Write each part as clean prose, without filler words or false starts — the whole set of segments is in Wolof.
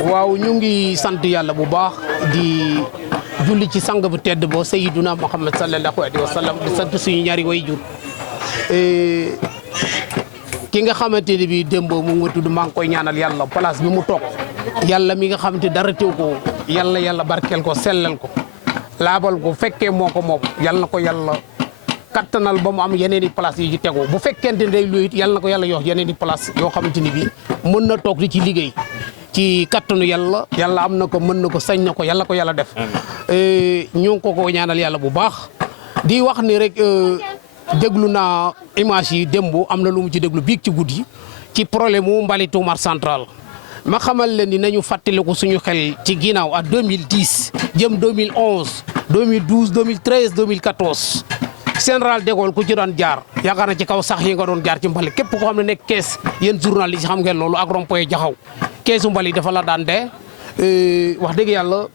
waaw ñu ngi sant yàlla bu baax di julli ci sang bu tedd ba Sayyiduna Muhammad sallallahu alayhi wa sallam di sant suñu ñaari waajur ki nga xamante ne bii démb mu ngi tudd maa ngi koy ñaanal yàlla place bi mu toog yàlla mi nga xamante dara teew ko yàlla barkeel ko sellal ko laabal ko fekkee moo ko moom yàlla na ko yàlla kattanal ba mu am yeneen i place yi ci tegu bu fekkente ne day luy it yàlla na ko yàlla yox yeneen i place yoo xamante ni bii mën na toog di ci liggéey ci kattanu yàlla am na ko mën na ko sañ na ko yàlla def ñu ngi ko ñaanal yàlla bu baax di wax ni rek déglu naa image yi démb am na lu mu ci déglu biig ci guddi ci problème mu mbalitu marché central ma xamal leen ni nañu fàttaliku suñu xel ci ginnaaw à 2010 jëm 2011 2012 2013 2014 général de Gaulle ku ci doon jaar yaakaar na ci kaw sax yi nga doon jaar ci mbalit képp koo xam ne nekk kees yéen journaliste yi xam ngeen loolu ak rond-point Jaxaw keesu mbalit dafa la daan dee wax dëgg yàlla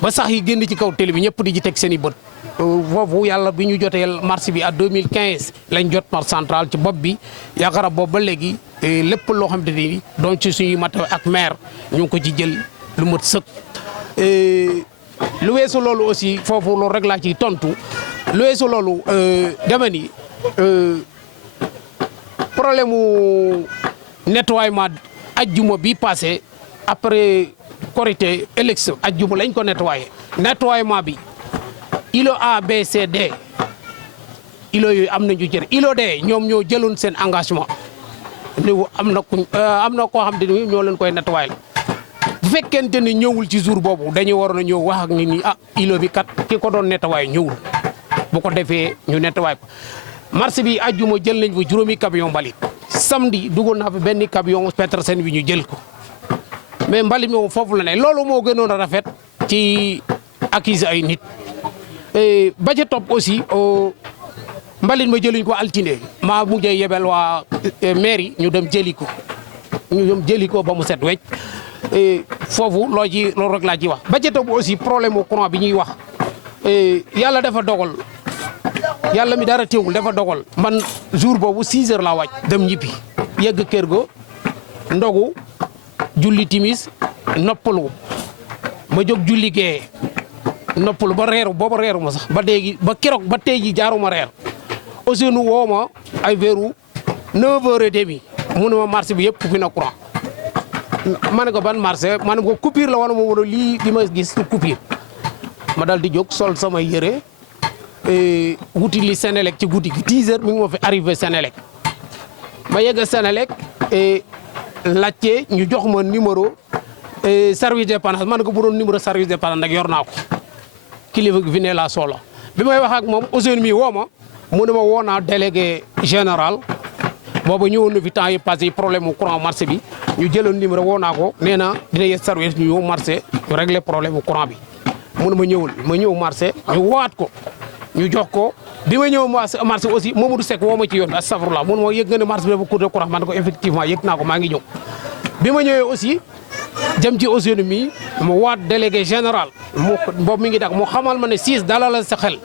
ba sax yi génn ci kaw télé bi ñëpp di ci teg seen i bët foofu yàlla bi ñu jotee marché bi à 2015 lañ jot marché central ci bopp bi yaakaar boobu ba léegi lépp loo xam te ni doon ci suñuy mat ak maire ñu ngi ko ci jël lu mat sëkk lu weesu loolu aussi foofu loolu rek laa ciy tontu lu weesu loolu dama ni problème mu nettoiement ajjuma bi passé après Korité élection ajjuma lañ ko nettoiement bi ilo A B C D ilo yooyu am nañu jër ilo D ñoom ñoo jëloon seen engagement ni am na koo xam te ni ñoo leen koy nettoyer bu fekkente ni ñëwul ci jour boobu dañuy waroon a ñëw wax ak nit ñi ilo bi kat ki ko doon nettoyer ñëwul bu ko defee ñu nettoyer ko marché bi ajjuma jël nañ fa juróomi camion mbalit samedi dugal naa fa benn camion Petersen bi ñu jël ko mais mbalit mi foofu la ne loolu moo gënoon a rafet ci accuse ay nit ba ca topp aussi mbalit ma jëluñ ko altine maa mujjee yebel waa mairie ñu dem jëli ko ba mu set wecc foofu loolu rek laa ci wax ba ca topp aussi problème mu courant bi ñuy wax yàlla dafa dogal yàlla mi dara teewul dafa dogal man jour boobu 6 heures laa wàcc dem ñibbi yegg kër ga ndogu julli timis noppalu ma jóg julli gee noppalu ba reeru booba reeru ma sax ba léegi ba keroog ba tey ji jaaruma reer aussi nu woo ma ay veru 9h30 mu ne ma marché bi yëpp fi na courant ma ne ko ban marché ma ne ko coupure la wana ma lii di ma gis coupure ma dal di jóg sol samay yëre wuti li Sénélec ci guddi gi 10 heures mi ngi ma fi arrivé Sénélec ma yegg Sénélec laajte ñu jox ma numéro service dépendance ma ne ko bu doon numéro service dépendance nag yor naa ko kilifa gi fi ne laa soxla bi may wax ak moom Ousseynou mi woo ma mu ne ma woo naa délégué général boobu ñëwoon na fi temps yi passé problème mu courant marché bi ñu jëloon numéro woo naa ko nee na dina yegg service ñu ñëw marché ñu réglé problème mu courant bi mu ne ma ñëwul ma ñëw marché ñu woowaat ko ñu jox ko bi ma ñëw marché aussi Mamadou Seck woo ma ci yoon astafurlah mun ma yëg nga ne marché bi dafa coûté courant man ko effectivement yëg naa ko maa ngi ñëw bi ma ñëwee aussi jëm ci Ousseynou mi mu waat délégué général mu boobu mi ngi dak mu xamal ma ne 6 dalal sa xel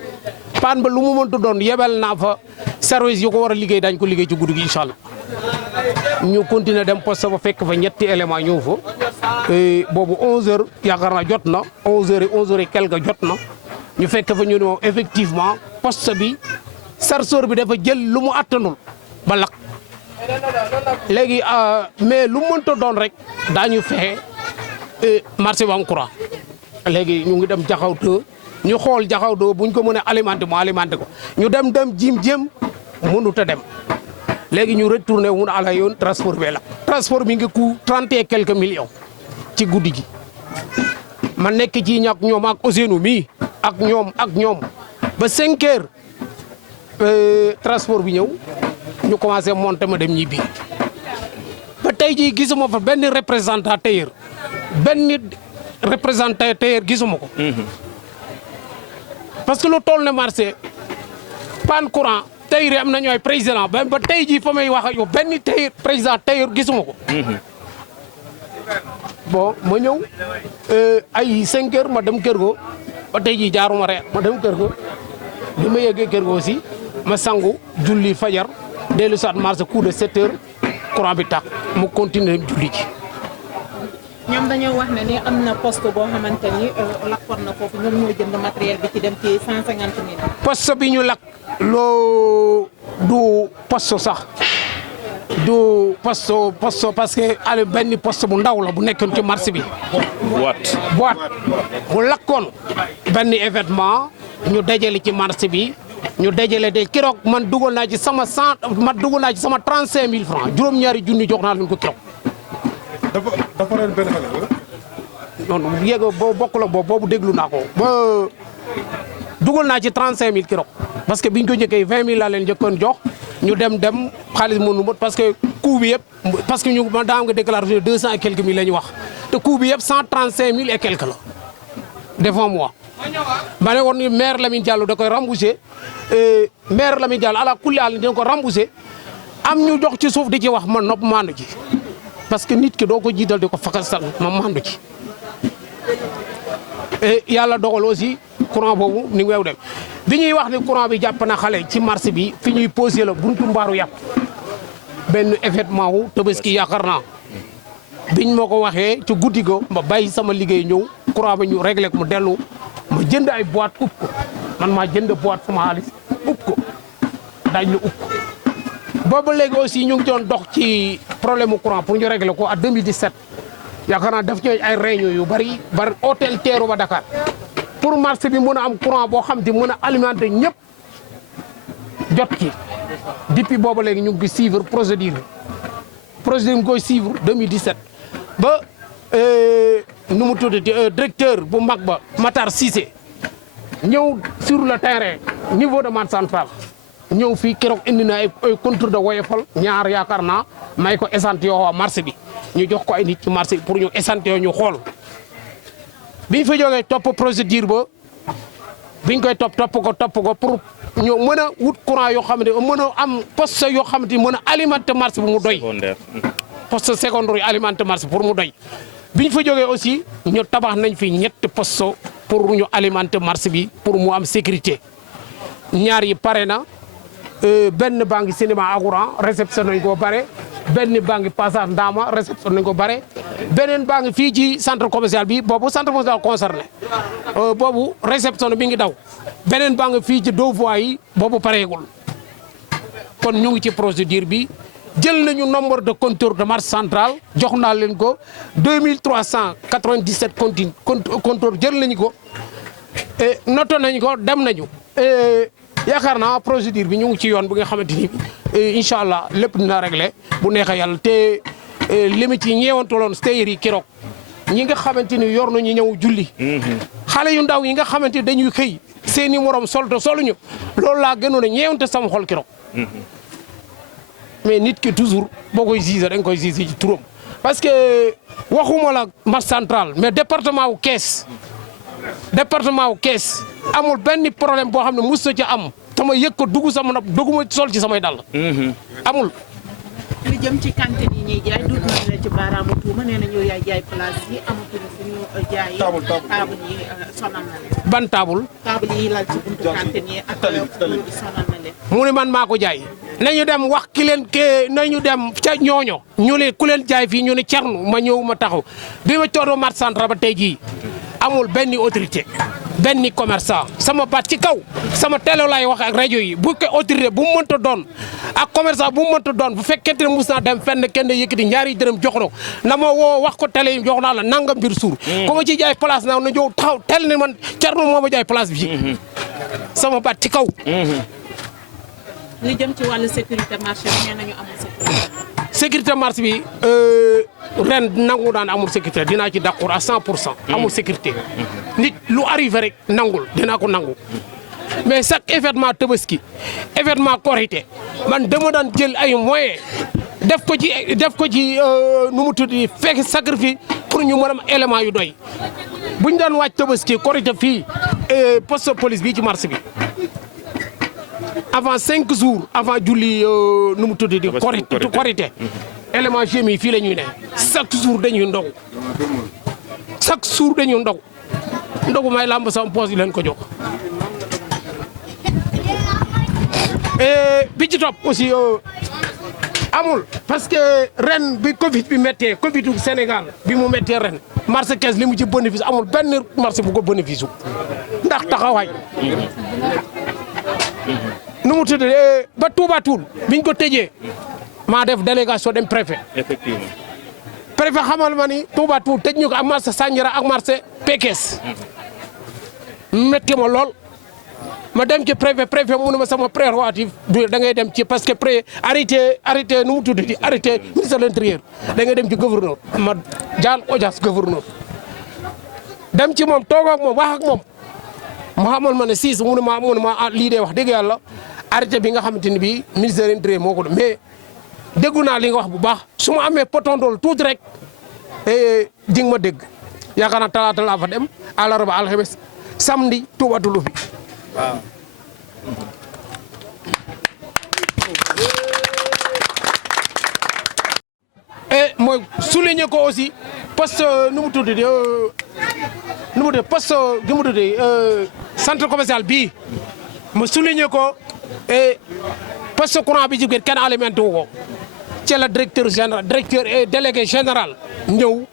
paan ba lu mu mëntu doon yebel naa fa service yu ko war a liggéey dañ ko liggéey ci guddi gi incha allah ñu continuer dem poste ba fekk fa ñetti élément ñëw fa boobu 11h yaakaar naa jot na 11h et quelque jot na ñu fekk fa ñu ne moom effectivement poste bi sarsoor bi dafa jël lu mu attanul ba lakk léegi mais lu mënta doon rek daañu fexe marché bi am courant léegi ñu ngi dem Jaxaw te ñu xool Jaxaw te buñ ko mën a alimenté mu alimenté ko ñu dem jéem mënut a dem léegi ñu retourné mun ala yoon transport bi la transport bi ngi coût 30 et quelques millions ci guddi gi ma nekk ci ñak ñoom ak Ousseynou mi ak ñoom ba 5 heures transport bi ñëw ñu commencé monter ma dem ñibbi ba tey jii gisuma fa benn représentant tailleur gisuma ko. parce que lu toll ne marché panne courant tailleur am nañu ay président ba tey jii fa may wax ak yow benn tailleur président tailleur gisuma ko. bon ma ñëw ay 5 heures ma dem kër go ba tey jii jaaruma reer ma dem kër go bi ma yeggee kër go aussi ma sangu julli fajar dellu saat marché coup de 7 heures courant bi tàkk mu continuer julli ji ñoom dañoo wax ne ni am na poste boo xamante ni lakkoon na foofu ñoom ñoo jënd matériel bi ci dem ci 150 000. poste bi ñu lakk loo du poste sax du poste parce que ale benn poste bu ndaw la bu nekkoon ci marché bi. boîte bu lakkoon benn événement ñu dajale ci marché bi ñu dajale de keroog man dugal naa ci sama 35 000 francs juróom-ñaari junni jox naa leen ko keroog. dafa ren benn xale wala. non yéeg boo bokk la boobu déglu naa ko ba dugal naa ci 35 000 keroog parce que biñ ko njëkkee 20 000 laa leen njëkkoon jox ñu dem xaalis mënu mot parce que coût bi yëpp parce que ñu daa nga déclaration 200 et quelques mille la ñu wax te coût bi yëpp 135 000 et quelques la devant moi. ma ne woon ni maire Lamine Diallo da koy remboursé maire Lamine Diallo ala kulli àll dina ko remboursé am ñu jox ci suuf di ci wax man nopp maandu ci parce que nit ki doo ko jiital di ko fakasal ma maandu ci. et yàlla dogal aussi courant boobu ni nga dem bi ñuy wax ni courant bi jàpp na xale ci marché bi fi ñuy posé la buntu mbaaru yàpp benn événement wu Tabaski yaakaar naa biñ ma ko waxee ci guddi go ma bàyyi sama liggéey ñëw courant bi ñu réglé ko mu dellu ma jënd ay boîte upp ko man maa jënd boîte sama xaalis upp ko daaj la upp ko boobu léegi aussi ñu ngi doon dox ci problème mu courant pour ñu régler ko à 2017 yaakaar naa daf ñooy ay réunion yu bari hôtel teeru ba Dakar pour marché bi mën a am courant boo xam te mën a alimenter ñëpp jot ci depuis boobu léegi ñu ngi suivre procédure ñu koy suivre 2017 ba nu mu tuddati directeur bu mag ba Matar Cissé ñëw sur le terrain niveau de marché central ñëw fii keroog indi na ay contour de woyofal ñaar yaakaar naa may ko échantillon waa marché bi ñu jox ko ay nit ci marché bi pour ñu échantillon ñu xool biñ fa jógee topp procédure ba biñ koy topp ko pour ñu mën a wut courant yoo xam ne mën a am poste yoo xam ne mën a alimenter marché bu mu doy. poste secondaire yu alimenter marché pour mu doy. biñ fa jógee aussi ñu tabax nañ fi ñetti poste pour ñu alimenter marché bi pour mu am sécurité ñaar yi pare na. benn baa ngi cinéma Agoura réception nañ ko bare benn baa ngi passage Ndama réception nañ ko bare beneen baa ngi fii ci centre commercial bi boobu centre commercial concerné boobu réception bi ngi daw beneen baa ngi fii ci deux voies yi boobu pareegul kon ñu ngi ci procédure bi jël nañu nombre de compteurs de marché central jox naa leen ko 2397 compteurs jël nañu ko noté nañu ko dem nañu. yaakaar naa procédure bi ñu ngi ci yoon bi nga xamante ni incha allah lépp dina réglé bu neexee yàlla te limite yi ñeewantaloon stayers yi keroog ñi nga xamante ni yor nañu ñëw julli. xale yu ndaw yi nga xamante ni dañuy xëy seen i morom sol te soluñu loolu laa gënoon a ñeewante sama xol keroog. mais nit ki toujours boo koy gisé da nga koy gisé ci turam parce que waxuma la marché central mais département wu Kees. amul benn problème boo xam ne mos na ci am sama yëg ko dugg sama nopp dugguma sol ci samay dàll. amul. li jëm ci cantine yi ñuy jaay duut nañ la ci baaraamu tuuma nee na ñoo yaay jaay place yi amatuñu fu ñu jaay. table yi sonal na leen. ban table. table yi lal ci buntu cantine yi ak sonal na leen. mu ne man maa ko jaay. nañu dem wax ki leen nañu dem ca ñooño ñu ne ku leen jaay fii ñu ne cernu ma ñëw ma taxaw bi ma coodoo marché central ba tey jii amul benn autorité. benn commerçant sama baat ci kaw sama télé lay wax ak rajo yi bu ko autorité bu mu mënta doon ak commerçant bu mu mënta doon bu fekkente ne mus naa dem fenn kenn yëkkati ñaari dërëm jox na ma woo wax ko télé yi jox naa la nangam mbir suur. ku ma ci jaay place na ñëw taxaw tel ne man Thierno moo ma jaay place bi. sama baat ci kaw. li jëm ci wàllu sécurité marché bi nee nañu amul sécurité. sécurité marché bi ren nangu daan amul sécurité dinaa ci d'accord à 100%. amul sécurité. nit lu arrivé rek nangul dinaa ko nangu. mais chaque événement Tabaski événement Korité man dama daan jël ay moyens def ko ci nu mu tudd fekk sacrifice pour ñu mën a am élément yu doy bu ñu daan wàcc Tabaski Korité fii poste police bii ci marché bi. avant 5 jours avant julli nu mu tudd di Korité élément GMI fii la ñuy ne chaque jour dañuy ndogu ndogu may làmb sama poos yi leen ko jox bi ci topp aussi amul parce que ren bi Covid bi méttee Covid du Sénégal bi mu méttee ren marché Kees li mu ci bénéfice amul benn marché bu ko bénéfice ndax taxawaay. nu mu tudd ba Touba Toul biñ ko tëjee maa def délégation dem préfet. effectivement. préfet xamal ma ni Touba Toul tëj ñu ko ak marché Sandiara ak marché Pekes métti ma lool. ma dem ci préfet mu ne ma sama prérogative da ngay dem ci parce que arrêté nu mu tudd di arrêté ministre de l'intérieur da ngay dem ci gouverneur ma jaan audience gouverneur dem ci moom toog ak moom wax ak moom mu xamal ma ne siis mu ne ma lii de wax dëgg yàlla arrêté bi nga xamante ni bii ministre de l'intérieur moo ko doon mais déggu naa li nga wax bu baax su ma amee potondool tuuti rek di nga ma dégg yaakaar naa talaata laa fa dem àllarba alxames samedi Touba Toul fi waaw. et mooy souligner ko aussi poste nu mu tudd poste nu mu tudd centre commercial bii ma souligner ko et poste courant bi jigéen kenn alimenté wu ko ci la directeur et délégué général ñëw.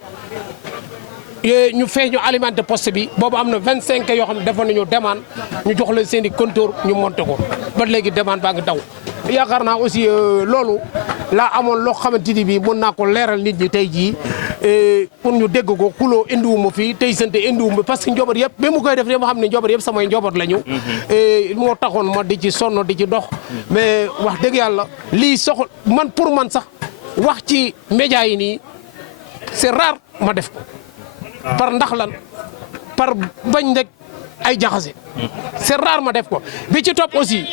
ñu fee ñu alimenté poste bi boobu am na 25 yoo xam ne defoon nañu demande ñu jox leen seen i compteur ñu monté ko ba léegi demande baa ngi daw yaakaar naa aussi loolu laa amoon loo xamante ni bii mën naa ko leeral nit ñi tey jii pour ñu dégg ko kuloo indiwuma fii tey sante indiwuma parce que njaboot yëpp ba mu koy def ma xam ne njaboot yëpp samay njaboot lañu. moo taxoon ma di ci sonn di ci dox mais wax dëgg yàlla lii soxla man pour man sax wax ci média yi nii c'est rare ma def ko. par ndax lan par bañ rek ay jaxase c'est rare ma def ko bi ci topp aussi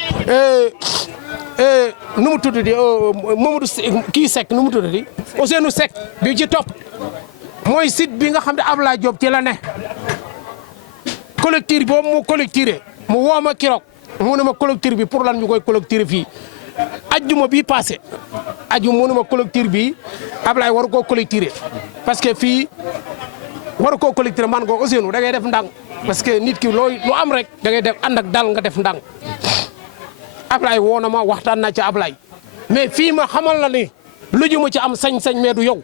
nu mu tudd di Mamadou kii Seck nu mu tudd di Ousseynou Seck bi ci topp mooy site bi nga xam ne Ablaye Diop ci la ne collecteur boobu mu collecté mu woo ma kiroog mu ne ma collecteur bi pour lan ñu koy collecté fii ajjuma bii passé ajjuma mu ne ma collecteur bi Ablaye waru koo collecté parce que fii war koo collecté man ko Ousseynou da ngay def ndànk parce que nit ki lu am rek da ngay def ànd ak dal nga def ndànk Ablaye woo na ma waxtaan naa ci Ablaye mais fii ma xamal la ni luju ma ci am sañ-sañ mais du yow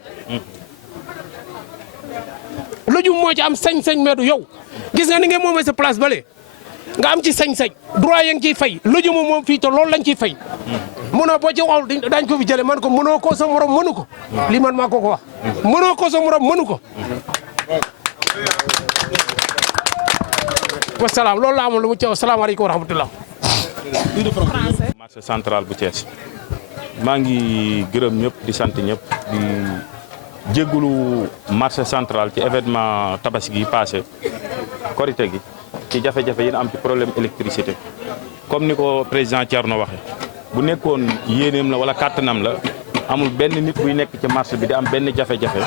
luju moo ci am sañ-sañ mais du yow gis nga ni nga moomee sa place bale nga am ci sañ-sañ droit ya ngi ciy fay luju ma moom fii te loolu lañ ciy fay mënoo boo ci waxul dañ ko fi jëlee man ko mënoo ko sa morom mënu ko li man maa ko wax mënoo ko sa morom mënu ko wasalaam loolu la amoon lu mu ci wax salaamaaleykum wa rahmatulah. marché central bu Thiès maa ngi gërëm ñëpp di sant ñëpp di jéggulu marché central ci événement tabaski gi passé korité gi ci jafe-jafe yi am ci problème électricité comme ni ko président Thierno waxe bu nekkoon yéeneem la wala kàttanam la amul benn nit buy nekk ci marché bi di am benn jafe-jafe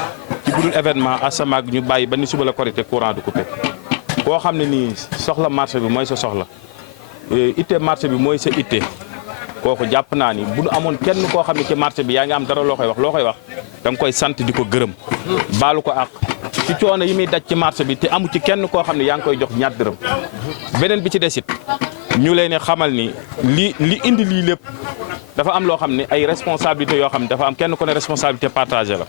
ci budul événement asamaag ñu bàyyi ba ni suba la korité courant du coupé koo xam ne nii soxla marché bi mooy sa soxla itte marché bi mooy sa itte kooku jàpp naa ni bu nu amoon kenn koo xam ne ci marché bi yaa ngi am dara loo koy wax da nga koy sant di ko gërëm baalu ko ak ci coono yi muy daj ci marché bi te amu ci kenn koo xam ne yaa ngi koy jox ñaar dërëm beneen bi ci desit ñu leen xamal ni li indi lii lépp dafa am loo xam ne ay responsabilités yoo xam ne dafa am kenn ku ne responsabilité partagée la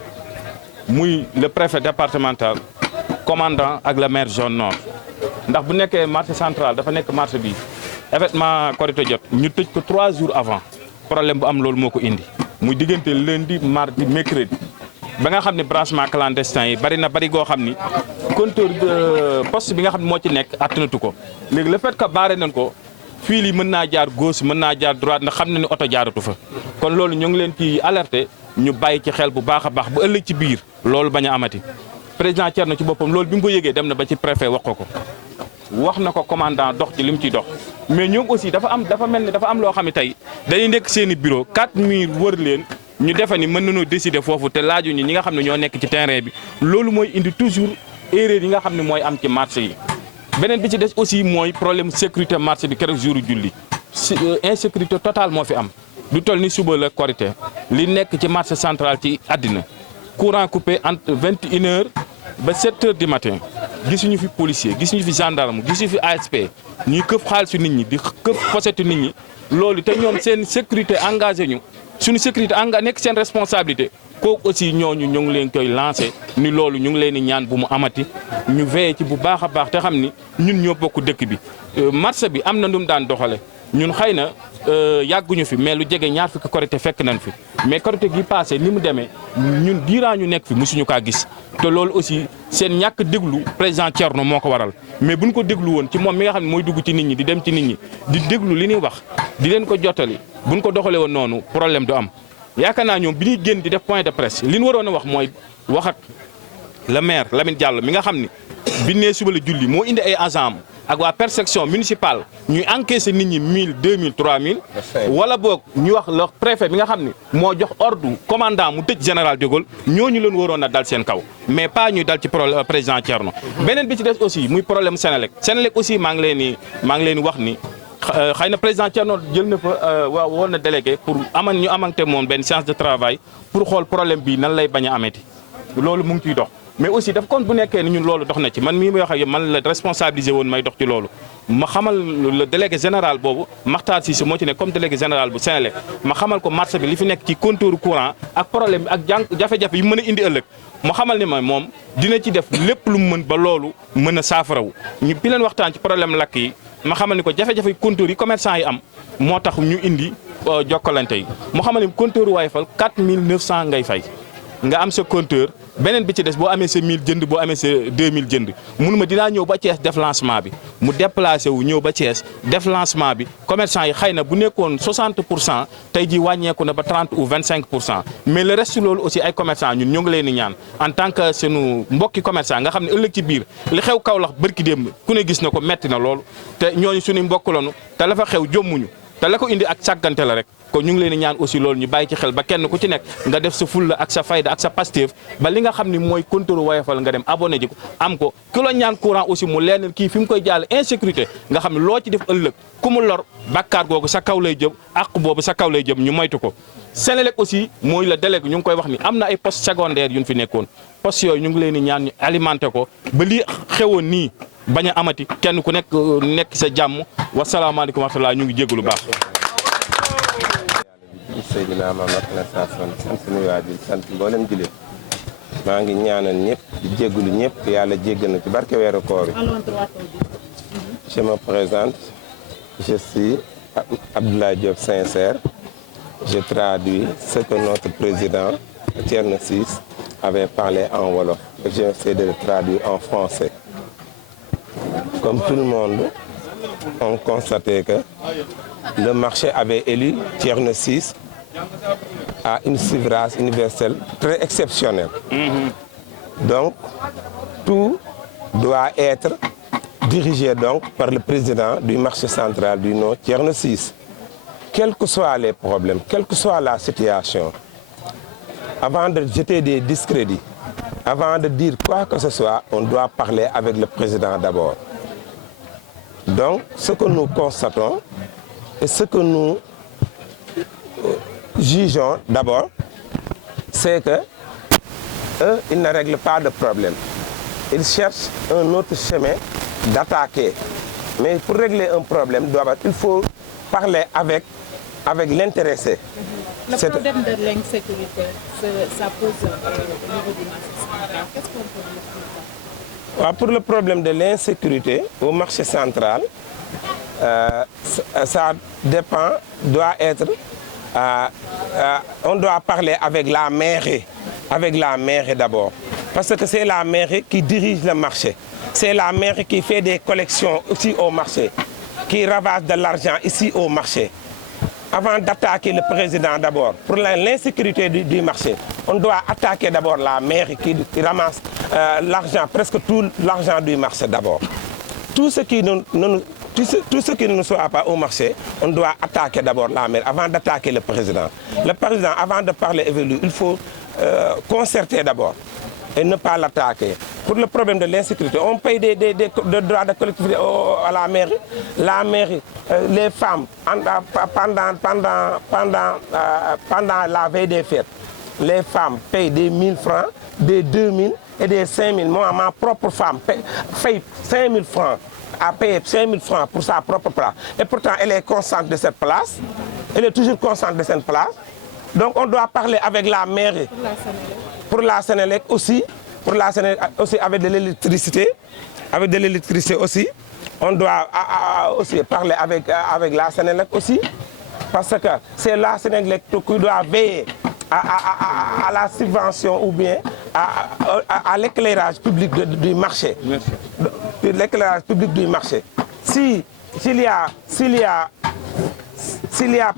muy le préfet départemental commandant ak le maire zone nord ndax bu nekkee marché central dafa nekk marché bi événement Korité jot ñu tëj ko 3 jours avant problème bu am loolu moo ko indi muy diggante lundi mardi mercredi ba nga xam ne branchement clandestin yi bari goo xam ni compteur poste bi nga xam ne moo ci nekk attanatu ko léegi le fait que baare nañ ko fii lii mën naa jaar gauche mën naa jaar droite ndax xam na ni oto jaaratu fa kon loolu ñu ngi leen ci alerté ñu bàyyi ci xel bu baax a baax bu ëllëg ci biir loolu bañ a amati président Thierno ci boppam loolu bi mu ko yëgee dem na ba ci préfet wax ko wax na ko commandant dox ci li mu ciy dox mais ñoom aussi dafa mel ni dafa am loo xam ne tey dañuy nekk seen i bureau 4000 wër leen ñu defe ni mën nañoo décider foofu te laajuñu ñi nga xam ne ñoo nekk ci terrain bi loolu mooy indi toujours erreur yi nga xam ne mooy am ci marché yi. beneen bi ci des aussi mooy problème sécurité marché bi keroog jour julli insécurité totale moo fi am du toll ni suba la Korité li nekk ci marché central ci àddina courant coupé entre 21h ba 7h du matin gisuñu fi policier gisuñu fi gendarme gisuñu fi ASP ñuy këf xaalisu nit ñi di këf posetu nit ñi loolu te ñoom seen sécurité engagé ñu suñu sécurité nekk seen responsabilité kooku aussi ñooñu ñu ngi leen koy lancé ni loolu ñu ngi leen di ñaan bu mu amati ñu veillé ci bu baax a baax te xam ni ñun ñoo bokk dëkk bi marché bi am na nu mu daan doxale ñun xëy na yàgguñu fi mais lu jege ñaar fukki korité fekk nañ fi mais korité gi passé ni mu demee ñun diiraa ñu nekk fi mosuñu kaa gis te loolu aussi seen ñàkk déglu président Thierno moo ko waral mais buñ ko déglu woon ci moom mi nga xam ne mooy dugg ci nit ñi di dem ci nit ñi di déglu li ñuy wax di leen ko jottali buñ ko doxalee woon noonu problème du am yaakaar naa ñoom bi ñuy génn di def point de presse li ñu waroon a wax mooy waxat le maire Lamine Diallo mi nga xam ni bi nee suba la julli moo indi ay agents ak waa perception municipale ñuy encaissé nit ñi 1000 2000 3000. wala boog ñu wax le préfet bi nga xam ni moo jox ordre commandant mu tëj général de Gaulle ñooñu leen waroon a dal seen kaw mais pas ñuy dal ci président Thierno. beneen bi ci des aussi muy problème Sénélec aussi maa ngi leen wax ni. xëy na président Thierno jël na fa woon na délégué pour ñu amante moom benn séance de travail pour xool problème bi nan lay bañ a ameti loolu mu ngi ciy dox mais aussi daf kon bu nekkee ni ñun loolu dox na ci man mii may wax ak man la responsabilisé woon may dox ci loolu ma xamal le délégué général boobu Makhtar Cissé moo ci nekk comme délégué général bu Sénélec ma xamal ko marché bi li fi nekk ci compteur courant ak problème bi ak jafe-jafe yi mën a indi ëllëg mu xamal ni ma moom dina ci def lépp lu mu mën ba loolu mën a saafarawu ñu bi leen waxtaan ci problème lakk yi ma xamal ni ko jafe-jafe compteur yi commerçant yi am moo tax ñu indi jokkalante yi mu xamal ni compteur Woyofal 4900 ngay fay nga am sa compteur beneen bi ci des boo amee sa 1000 jënd boo amee sa 2000 jënd mun ma dinaa ñëw ba Thiès def lancement bi mu déplacé wu ñëw ba Thiès def lancement bi commerçant yi xëy na bu nekkoon 60% tey jii wàññeeku na ba 30 ou 25% mais le reste loolu aussi ay commerçant ñun ñoo ngi leen di ñaan en tant que sunu mbokki commerçant nga xam ne ëllëg ci biir li xew Kaolack bërki démb ku ne gis na ko metti na loolu te ñooñu suñu mbokk lañu te la fa xew jommuñu te la ko indi ak sàggante la rek kon ñu ngi leen di ñaan aussi loolu ñu bàyyi ci xel ba kenn ku ci nekk nga def sa fulla ak sa fayda ak sa Pastef ba li nga xam ni mooy compteur Woyofal nga dem abonné ji ko am ko ki la ñaan courant aussi mu leen kii fi mu koy jàll insécurité nga xam ne loo ci def ëllëg ku mu lor bàkkaar googu sa kaw lay jëm àq boobu sa kaw lay jëm ñu moytu ko. Sénélec aussi mooy la délégué ñu ngi koy wax ni am na ay poste secondaire yu ñu fi nekkoon poste yooyu ñu ngi leen di ñaan ñu alimenté ko ba li xewoon nii bañ a amati kenn ku nekk sa jàmm wasalaamaaleykum wa rahmatulah ñu ngi jégalu baax. Seydina Mamadou na saa sant suñu waajur sant mboolem jullit maa ngi ñaanal ñëpp di jégalu ñëpp yàlla jéggal na ci barke weeru koor yi. Je me présente, je suis Abdoulaye Diop Sincère. Je traduis ce que notre président Thierno Ciss avait parlé en wolof et j'essaie de le traduire en français. Comme tout le monde, on constatait que le marché avait élu Thierno Ciss à une suffrage universel très exceptionnel. Donc, tout doit être dirigé donc par le président du marché central du nom Thierno Ciss. Quels que soient les problèmes, quelle que soit la situation, avant de jeter des discrédits, avant de dire quoi que ce soit, on doit parler avec le président d'abord. Donc, ce que nous constatons et ce que nous jugeons d'abord, c'est que eux, ils ne règlent pas de problème. Ils cherchent un autre chemin d'attaquer. Mais pour régler un problème, il faut parler avec l'intéressé. Le problème de l'insécurité, ça pose au niveau du marché central. Qu'est-ce qu'on peut dire sur ça? Pour le problème de l'insécurité au marché central, ça dépend, on doit parler avec la mairie d'abord. Parce que c'est la mairie qui dirige le marché. C'est la mairie qui fait des collections aussi au marché, qui ramasse de l'argent ici au marché. Avant d'attaquer le président d'abord, pour l'insécurité du marché, on doit attaquer d'abord la mairie qui ramasse l'argent, presque tout l'argent du marché d'abord. Tout ce qui ne soit pas au marché, on doit attaquer d'abord la mairie avant d'attaquer le président. Le président, avant de parler avec lui, il faut concerter d'abord et ne pas l'attaquer. Pour le problème de l'insécurité, on paye des droits de collectivité à la mairie. La mairie, les femmes, pendant la veille des fêtes, les femmes payent des 1000 francs, des 2000 et des 5 000. Moi, ma propre femme paye 5 000 francs, a payé 5 000 francs pour sa propre place. Et pourtant, elle est constante de cette place. Elle est toujours constante de cette place. Donc, on doit parler avec la mairie. Pour la Sénélec aussi. Pour la Sénélec aussi avec de l'électricité. Avec de l'électricité aussi. On doit aussi parler avec la Sénélec aussi. Parce que c'est la Sénélec qui doit veiller à la subvention ou bien à l'éclairage public du marché. L'éclairage public du marché. S'il n'y a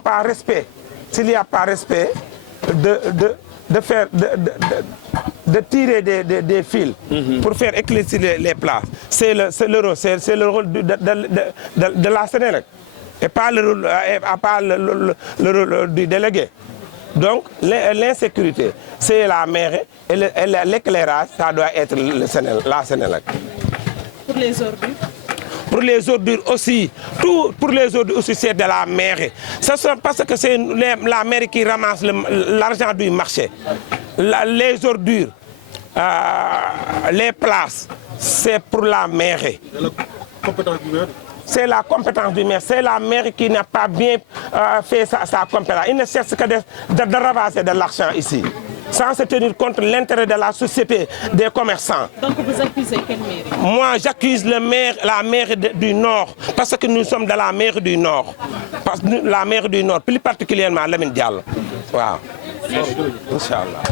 pas respect, de tirer des fils pour faire éclaircir les places, c'est le rôle de la Sénélec et pas le rôle du délégué. Donc l'insécurité, c'est la mairie et l'éclairage, ça doit être la Sénélec. Pour les ordures? Pour les ordures aussi, pour les ordures aussi, c'est de la mairie. Parce que c'est la mairie qui ramasse l'argent du marché. Les ordures, les places, c'est pour la mairie. C'est la compétence du maire. C'est la mairie qui n'a pas bien fait sa compétence. Il ne cesse que de ravager de l'argent ici, sans se tenir compte de l'intérêt de la société, des commerçants. Donc vous accusez quelle mairie? Moi, j'accuse la mairie du Nord, parce que nous sommes de la mairie du Nord. La mairie du Nord, plus particulièrement Lamine Diallo. Wow. Inch'Allah.